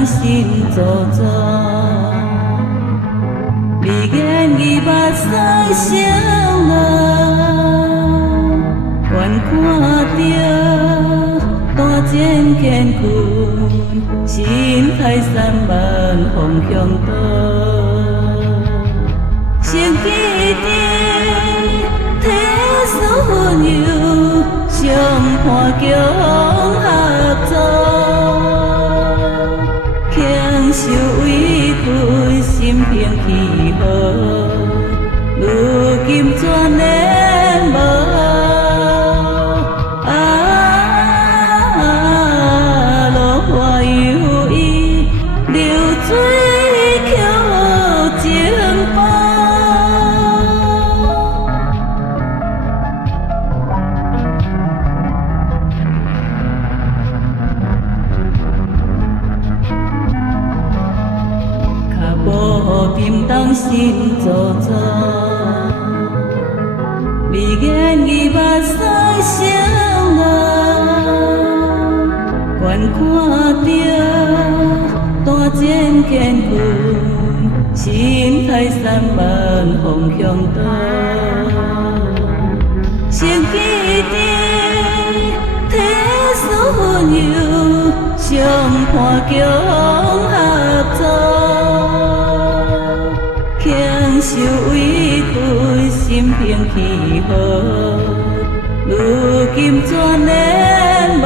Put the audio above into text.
当心做作，未言伊目屎成浪，愿看着大剑乾坤，心开3万方向倒。成记着体素温柔，相伴强合作。强受委屈，心平气和，如今怎能无？落花有意，流水扣情包。无金当心做作，未言伊目屎成浪，愿看着大剑乾坤，心开3万方向倒。成记着体素温柔，相伴强合作。强受委屈，心平气和，如今怎能无？